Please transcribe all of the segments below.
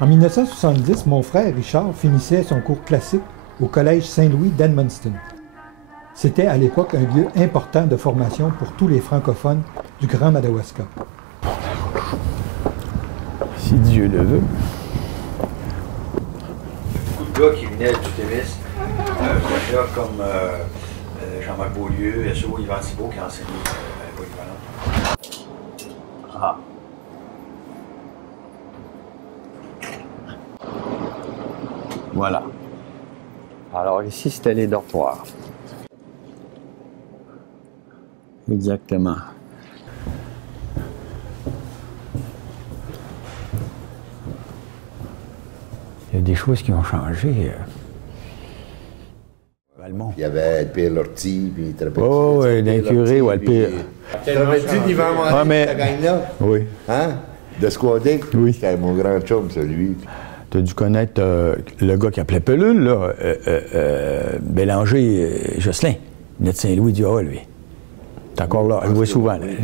En 1970, mon frère Richard finissait son cours classique au Collège Saint-Louis d'Edmundston. C'était à l'époque un lieu important de formation pour tous les francophones du Grand Madawaska. Si Dieu le veut. Beaucoup de gars qui venaient du Témis, là, comme Jean-Marc Beaulieu, S.O. Yvan Thibault qui enseignait à l'école Yvan. Ah. Voilà. Alors ici, c'était les dortoirs. Exactement. Il y a des choses qui ont changé. Valmont. Il y avait le père Lortie, puis il te rappelle. Oh, oui, l'incuré, ouais, le pire. Tu te rappelles-tu d'Yvan Morin, ta gang-là? Oui. Hein? De Squadic? Oui. C'était mon grand chum, celui. Tu as dû connaître le gars qui appelait Pelule, là, Bélanger Jocelyn. Il venait de Saint-Louis du Hall, lui. T'es encore là. Je le vois souvent, lui.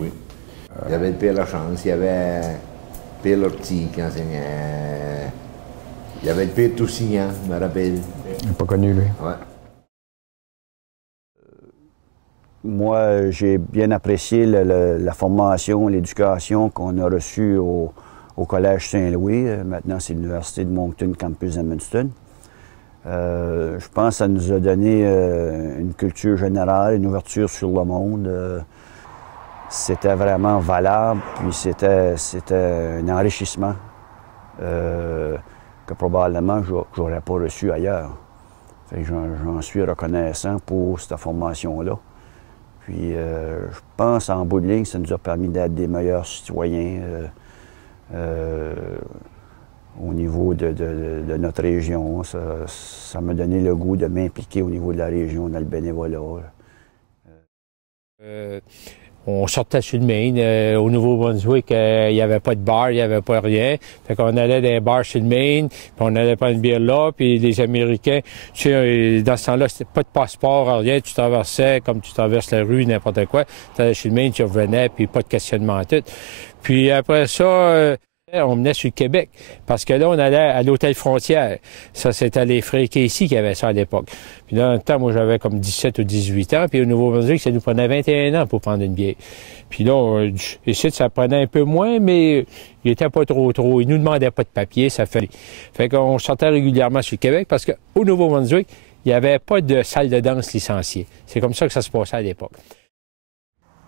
Oui. Il y avait le père Lachance, il y avait le père Lortie qui enseignait. Il y avait le père Toussignan, je me rappelle. Il n'est pas connu, lui. Ouais. Moi, j'ai bien apprécié la formation, l'éducation qu'on a reçue au Collège Saint-Louis. Maintenant, c'est l'Université de Moncton, campus Edmundston. Je pense que ça nous a donné une culture générale, une ouverture sur le monde. C'était vraiment valable, puis c'était un enrichissement que probablement je n'aurais pas reçu ailleurs. J'en suis reconnaissant pour cette formation-là. Puis je pense en bout de ligne, ça nous a permis d'être des meilleurs citoyens au niveau de notre région. Ça m'a donné le goût de m'impliquer au niveau de la région dans le bénévolat. On sortait sur le Main. Au Nouveau-Brunswick, il n'y avait pas de bar, il n'y avait pas rien. Fait qu'on allait dans les bars sur le Main, puis on allait prendre une bière là, puis les Américains, tu sais, dans ce temps-là, c'était pas de passeport, rien. Tu traversais comme tu traverses la rue, n'importe quoi. Tu allais sur le Main, tu revenais, puis pas de questionnement tout. Puis après ça, on venait sur le Québec, parce que là, on allait à l'Hôtel Frontière. Ça, c'était les frères Casey qui avaient ça à l'époque. Puis dans le temps, moi, j'avais comme 17 ou 18 ans, puis au Nouveau-Brunswick, ça nous prenait 21 ans pour prendre une bière. Puis là, ici, ça prenait un peu moins, mais il était pas trop. Ils nous demandaient pas de papier, ça fait. Fait qu'on sortait régulièrement sur le Québec, parce qu'au Nouveau-Brunswick, il n'y avait pas de salle de danse licenciée. C'est comme ça que ça se passait à l'époque.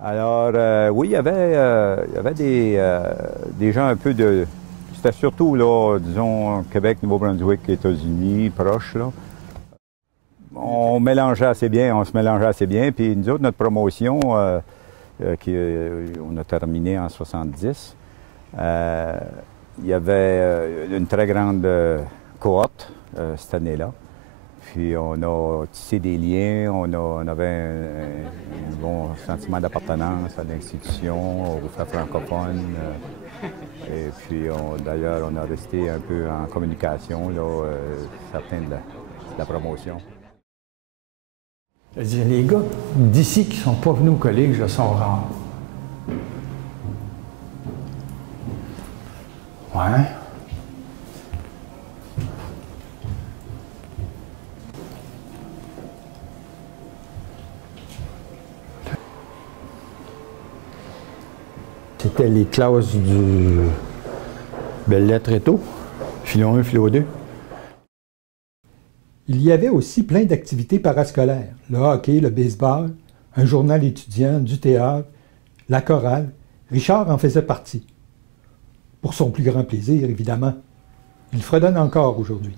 Alors, oui, il y avait des gens un peu de... C'était surtout, là, disons, Québec, Nouveau-Brunswick, États-Unis, proches, là. On se mélangeait assez bien. Puis nous autres, notre promotion, on a terminé en 70, il y avait une très grande cohorte cette année-là. Puis on a tissé des liens, on avait un bon sentiment d'appartenance à l'institution, aux frères francophones. Et puis d'ailleurs, on a resté un peu en communication, là, certains de la promotion. Je dis, les gars d'ici qui ne sont pas venus au collège sont rares. Ouais. C'était les classes du Belles-Lettres et tout, philo 1, philo 2. Il y avait aussi plein d'activités parascolaires, le hockey, le baseball, un journal étudiant, du théâtre, la chorale. Richard en faisait partie. Pour son plus grand plaisir, évidemment. Il fredonne encore aujourd'hui.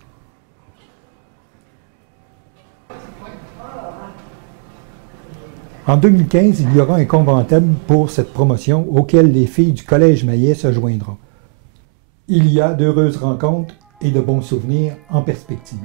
En 2015, il y aura un conventible pour cette promotion auquel les filles du Collège Maillet se joindront. Il y a d'heureuses rencontres et de bons souvenirs en perspective.